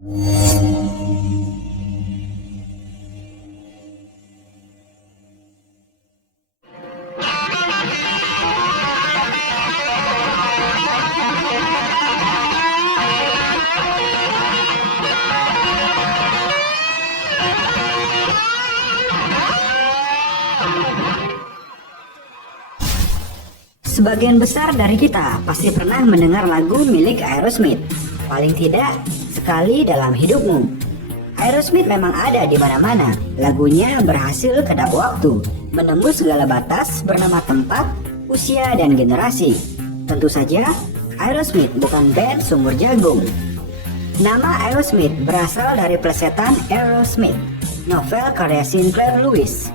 Sebagian besar dari kita pasti pernah mendengar lagu milik Aerosmith, paling tidak sekali dalam hidupmu. Aerosmith memang ada di mana-mana. Lagunya berhasil kedap waktu, menembus segala batas bernama tempat, usia, dan generasi. Tentu saja, Aerosmith bukan band sumur jagung. Nama Aerosmith berasal dari plesetan Aerosmith, novel karya Sinclair Lewis.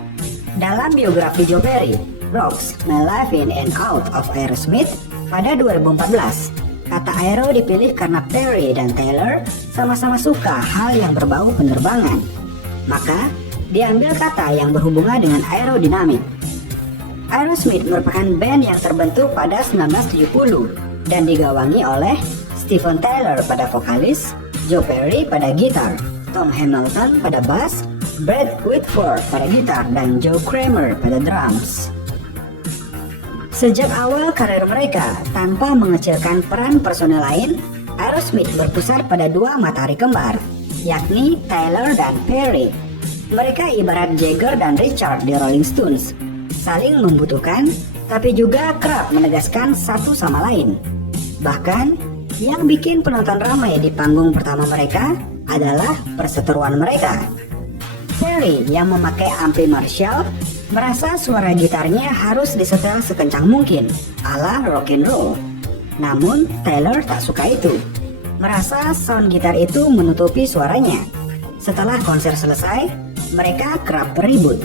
Dalam biografi Joe Perry, Rocks, My Life In and Out of Aerosmith pada 2014, kata aero dipilih karena Perry dan Taylor sama-sama suka hal yang berbau penerbangan. Maka, diambil kata yang berhubungan dengan aerodinamik. Aerosmith merupakan band yang terbentuk pada 1970 dan digawangi oleh Steven Tyler pada vokalis, Joe Perry pada gitar, Tom Hamilton pada bass, Brad Whitford pada gitar, dan Joe Kramer pada drums. Sejak awal karir mereka, tanpa mengecilkan peran personel lain, Aerosmith berpusat pada dua matahari kembar, yakni Taylor dan Perry. Mereka ibarat Jagger dan Richard di Rolling Stones, saling membutuhkan, tapi juga kerap menegaskan satu sama lain. Bahkan, yang bikin penonton ramai di panggung pertama mereka adalah perseteruan mereka. Perry yang memakai ampli Marshall merasa suara gitarnya harus disetel sekencang mungkin, ala rock and roll. Namun Taylor tak suka itu, merasa sound gitar itu menutupi suaranya. Setelah konser selesai, mereka kerap beribut.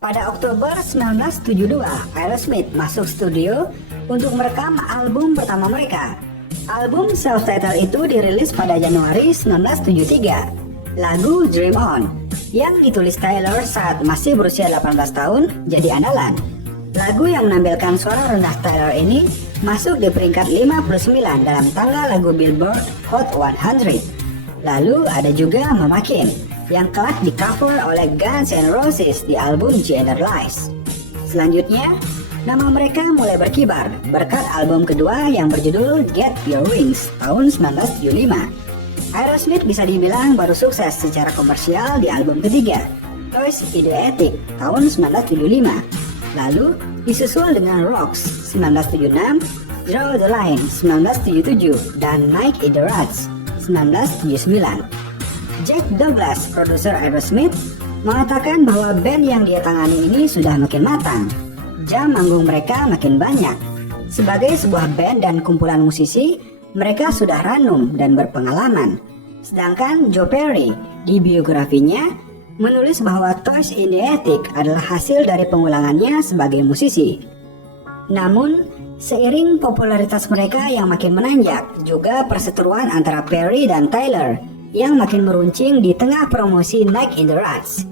Pada Oktober 1972, Aerosmith masuk studio untuk merekam album pertama mereka. Album self-titled itu dirilis pada Januari 1973. Lagu Dream On, yang ditulis Taylor saat masih berusia 18 tahun, jadi andalan. Lagu yang menampilkan suara rendah Taylor ini masuk di peringkat 59 dalam tangga lagu Billboard Hot 100. Lalu ada juga Mama Kin, yang kelak di-cover oleh Guns N' Roses di album Gender Lies. Selanjutnya, nama mereka mulai berkibar berkat album kedua yang berjudul Get Your Wings tahun 1975. Aerosmith bisa dibilang baru sukses secara komersial di album ketiga, Toys Idiotic tahun 1975. Lalu disusul dengan Rocks 1976, Draw the Line 1977, dan Night in the Ruts 1979. Jack Douglas, produser Aerosmith, mengatakan bahwa band yang dia tangani ini sudah makin matang. Jam manggung mereka makin banyak. Sebagai sebuah band dan kumpulan musisi, mereka sudah ranum dan berpengalaman. Sedangkan Joe Perry di biografinya menulis bahwa Toys in the Attic adalah hasil dari pengulangannya sebagai musisi. Namun, seiring popularitas mereka yang makin menanjak, juga perseteruan antara Perry dan Taylor yang makin meruncing di tengah promosi Night in the Ruts,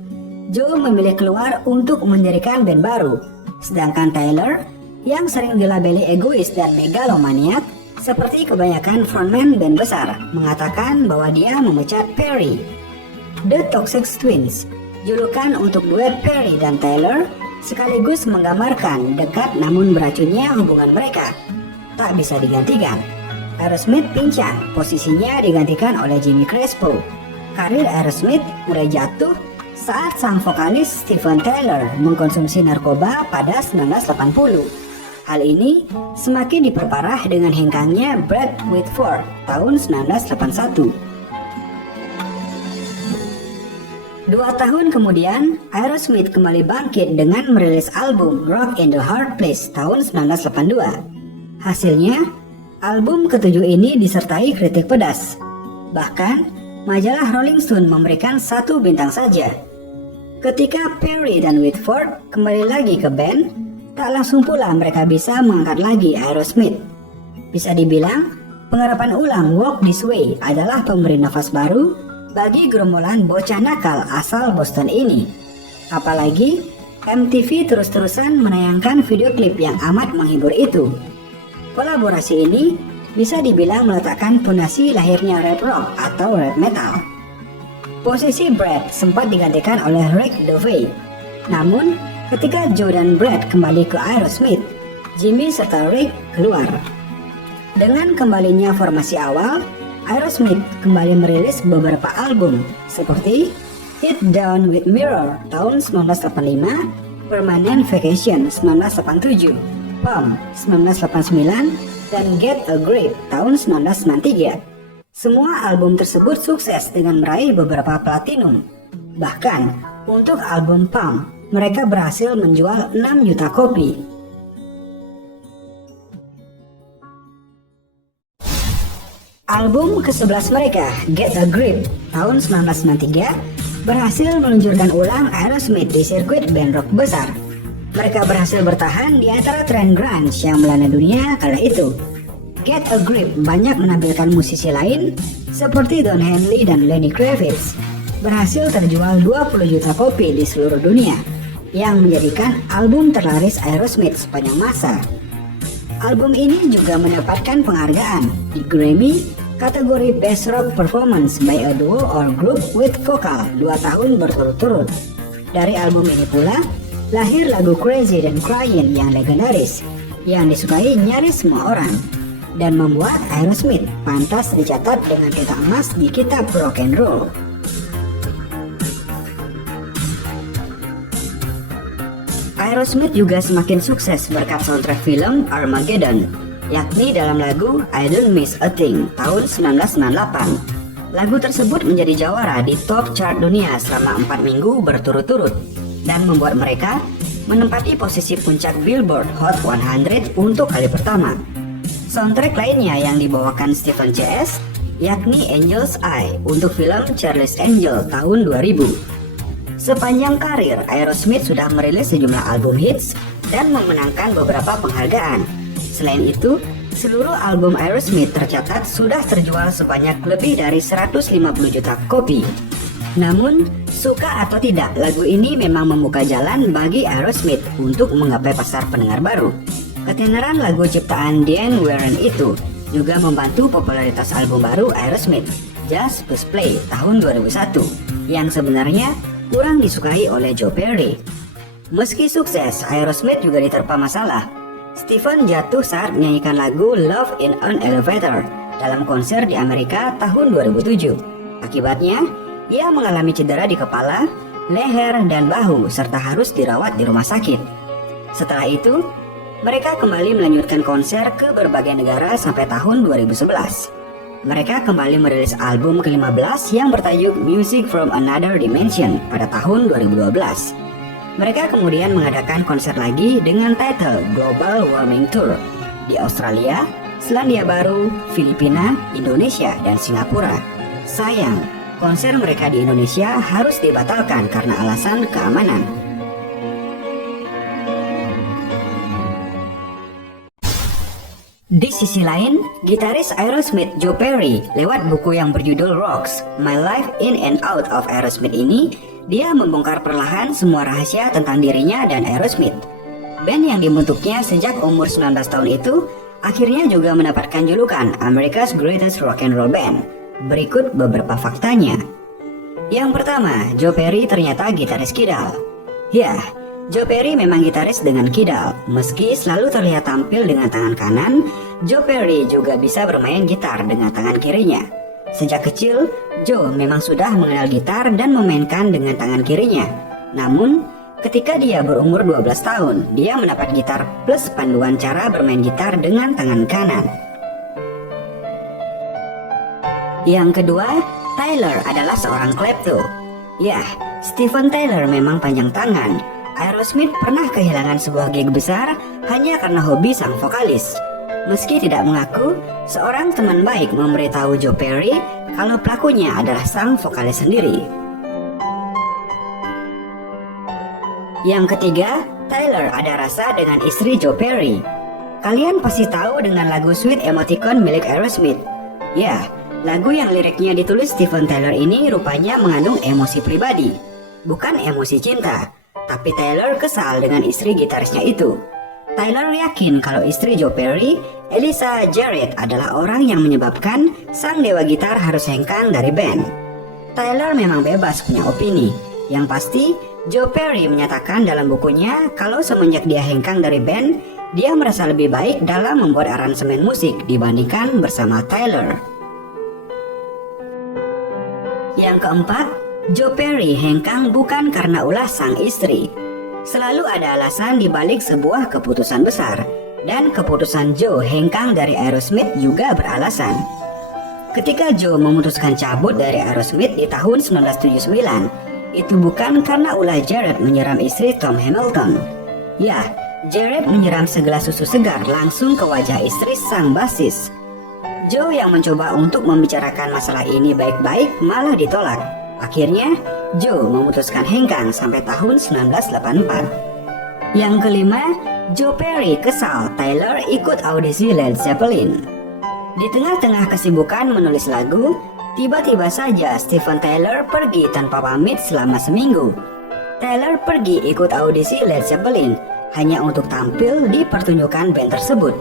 Joe memilih keluar untuk mendirikan band baru. Sedangkan Taylor, yang sering dilabeli egois dan megalomaniak, seperti kebanyakan frontman band besar, mengatakan bahwa dia memecat Perry. The Toxic Twins, julukan untuk duet Perry dan Taylor, sekaligus menggambarkan dekat namun beracunnya hubungan mereka. Tak bisa digantikan. Aerosmith pincang, posisinya digantikan oleh Jimmy Crespo. Karir Aerosmith mulai jatuh saat sang vokalis Steven Tyler mengkonsumsi narkoba pada 1980. Hal ini semakin diperparah dengan hengkangnya Brad Whitford tahun 1981. 2 tahun kemudian, Aerosmith kembali bangkit dengan merilis album Rock in the Hard Place tahun 1982. Hasilnya, album ketujuh ini disertai kritik pedas. Bahkan, majalah Rolling Stone memberikan 1 bintang saja. Ketika Perry dan Whitford kembali lagi ke band, tak langsung pula mereka bisa mengangkat lagi Aerosmith. Bisa dibilang, penggarapan ulang Walk This Way adalah pemberi nafas baru bagi gerombolan bocah nakal asal Boston ini. Apalagi, MTV terus-terusan menayangkan video klip yang amat menghibur itu. Kolaborasi ini bisa dibilang meletakkan fondasi lahirnya rap rock atau rap metal. Posisi Brad sempat digantikan oleh Rick Dovey. Namun, ketika Joe dan Brad kembali ke Aerosmith, Jimmy serta Rick keluar. Dengan kembalinya formasi awal, Aerosmith kembali merilis beberapa album seperti Hit Down with Mirror tahun 1985, Permanent Vacation 1987, Pump 1989, dan Get a Grip tahun 1993. Semua album tersebut sukses dengan meraih beberapa platinum. Bahkan, untuk album Pump, mereka berhasil menjual 6 juta kopi. Album ke-11 mereka, Get a Grip tahun 1993, berhasil meluncurkan ulang Aerosmith di sirkuit band rock besar. Mereka berhasil bertahan di antara tren grunge yang melanda dunia kala itu. Get a Grip banyak menampilkan musisi lain seperti Don Henley dan Lenny Kravitz. Berhasil terjual 20 juta kopi di seluruh dunia, yang menjadikan album terlaris Aerosmith sepanjang masa. Album ini juga mendapatkan penghargaan di Grammy kategori Best Rock Performance by a Duo or Group with Vocal 2 tahun berturut-turut. Dari album ini pula lahir lagu Crazy dan Crying yang legendaris, yang disukai nyaris semua orang, dan membuat Aerosmith pantas dicatat dengan tinta emas di kitab rock and roll. Aerosmith juga semakin sukses berkat soundtrack film Armageddon, yakni dalam lagu I Don't Miss a Thing tahun 1998. Lagu tersebut menjadi jawara di top chart dunia selama 4 minggu berturut-turut dan membuat mereka menempati posisi puncak Billboard Hot 100 untuk kali pertama. Soundtrack lainnya yang dibawakan Stephen C.S. yakni Angel's Eye untuk film Charlie's Angel tahun 2000. Sepanjang karir, Aerosmith sudah merilis sejumlah album hits dan memenangkan beberapa penghargaan. Selain itu, seluruh album Aerosmith tercatat sudah terjual sebanyak lebih dari 150 juta kopi. Namun, suka atau tidak, lagu ini memang membuka jalan bagi Aerosmith untuk menggapai pasar pendengar baru. Ketenaran lagu ciptaan Diane Warren itu juga membantu popularitas album baru Aerosmith, Just Push Play tahun 2001, yang sebenarnya kurang disukai oleh Joe Perry. Meski sukses, Aerosmith juga diterpa masalah. Stephen jatuh saat menyanyikan lagu Love in an Elevator dalam konser di Amerika tahun 2007. Akibatnya, ia mengalami cedera di kepala, leher, dan bahu serta harus dirawat di rumah sakit. Setelah itu, mereka kembali melanjutkan konser ke berbagai negara sampai tahun 2011. Mereka kembali merilis album ke-15 yang bertajuk Music from Another Dimension pada tahun 2012. Mereka kemudian mengadakan konser lagi dengan title Global Warming Tour di Australia, Selandia Baru, Filipina, Indonesia, dan Singapura. Sayang, konser mereka di Indonesia harus dibatalkan karena alasan keamanan. Di sisi lain, gitaris Aerosmith Joe Perry lewat buku yang berjudul Rocks, My Life in and Out of Aerosmith ini, dia membongkar perlahan semua rahasia tentang dirinya dan Aerosmith. Band yang dibentuknya sejak umur 19 tahun itu akhirnya juga mendapatkan julukan America's Greatest Rock and Roll Band. Berikut beberapa faktanya. Yang pertama, Joe Perry ternyata gitaris kidal. Ya, Joe Perry memang gitaris dengan kidal. Meski selalu terlihat tampil dengan tangan kanan, Joe Perry juga bisa bermain gitar dengan tangan kirinya. Sejak kecil, Joe memang sudah mengenal gitar dan memainkan dengan tangan kirinya. Namun, ketika dia berumur 12 tahun, dia mendapat gitar plus panduan cara bermain gitar dengan tangan kanan. Yang kedua, Tyler adalah seorang klepto. Ya, Steven Tyler memang panjang tangan. Aerosmith pernah kehilangan sebuah gig besar hanya karena hobi sang vokalis. Meski tidak mengaku, seorang teman baik memberitahu Joe Perry kalau pelakunya adalah sang vokalis sendiri. Yang ketiga, Tyler ada rasa dengan istri Joe Perry. Kalian pasti tahu dengan lagu Sweet Emoticon milik Aerosmith. Ya, lagu yang liriknya ditulis Steven Tyler ini rupanya mengandung emosi pribadi, bukan emosi cinta. Tapi Taylor kesal dengan istri gitarisnya itu. Taylor yakin kalau istri Joe Perry, Elisa Jarrett, adalah orang yang menyebabkan sang dewa gitar harus hengkang dari band. Taylor memang bebas punya opini. Yang pasti, Joe Perry menyatakan dalam bukunya kalau semenjak dia hengkang dari band, dia merasa lebih baik dalam membuat aransemen musik dibandingkan bersama Taylor. Yang keempat, Joe Perry hengkang bukan karena ulah sang istri. Selalu ada alasan di balik sebuah keputusan besar, dan keputusan Joe hengkang dari Aerosmith juga beralasan. Ketika Joe memutuskan cabut dari Aerosmith di tahun 1979, itu bukan karena ulah Jarrett menyiram istri Tom Hamilton. Ya, Jarrett menyiram segelas susu segar langsung ke wajah istri sang basis. Joe yang mencoba untuk membicarakan masalah ini baik-baik malah ditolak. Akhirnya, Joe memutuskan hengkang sampai tahun 1984. Yang kelima, Joe Perry kesal Taylor ikut audisi Led Zeppelin. Di tengah-tengah kesibukan menulis lagu, tiba-tiba saja Steven Tyler pergi tanpa pamit selama seminggu. Taylor pergi ikut audisi Led Zeppelin hanya untuk tampil di pertunjukan band tersebut.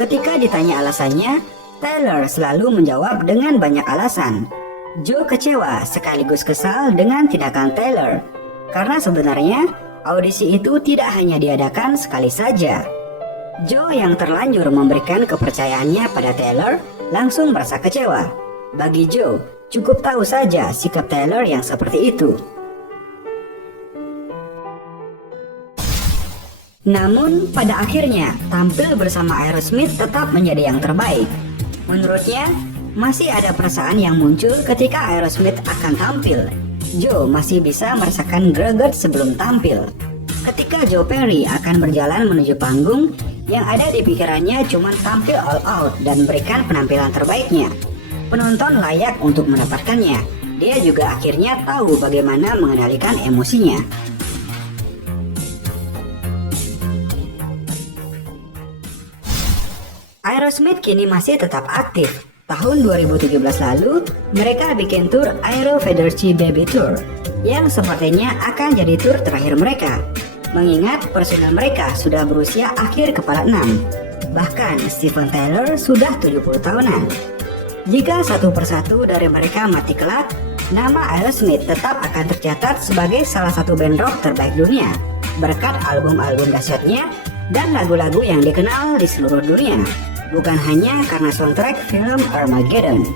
Ketika ditanya alasannya, Taylor selalu menjawab dengan banyak alasan. Joe kecewa sekaligus kesal dengan tindakan Taylor, karena sebenarnya audisi itu tidak hanya diadakan sekali saja. Joe yang terlanjur memberikan kepercayaannya pada Taylor langsung merasa kecewa. Bagi Joe, cukup tahu saja sikap Taylor yang seperti itu. Namun, pada akhirnya, tampil bersama Aerosmith tetap menjadi yang terbaik. Menurutnya, masih ada perasaan yang muncul ketika Aerosmith akan tampil. Joe masih bisa merasakan greget sebelum tampil. Ketika Joe Perry akan berjalan menuju panggung, yang ada di pikirannya cuma tampil all out dan berikan penampilan terbaiknya. Penonton layak untuk mendapatkannya. Dia juga akhirnya tahu bagaimana mengendalikan emosinya. Aerosmith kini masih tetap aktif. Tahun 2017 lalu, mereka bikin tur Aero Federci Baby Tour, yang sepertinya akan jadi tur terakhir mereka. Mengingat personel mereka sudah berusia akhir kepala 6. Bahkan Steven Tyler sudah 70 tahunan. Jika satu persatu dari mereka mati kelak, nama Aerosmith tetap akan tercatat sebagai salah satu band rock terbaik dunia, berkat album-album dahsyatnya dan lagu-lagu yang dikenal di seluruh dunia. Bukan hanya karena soundtrack film Armageddon.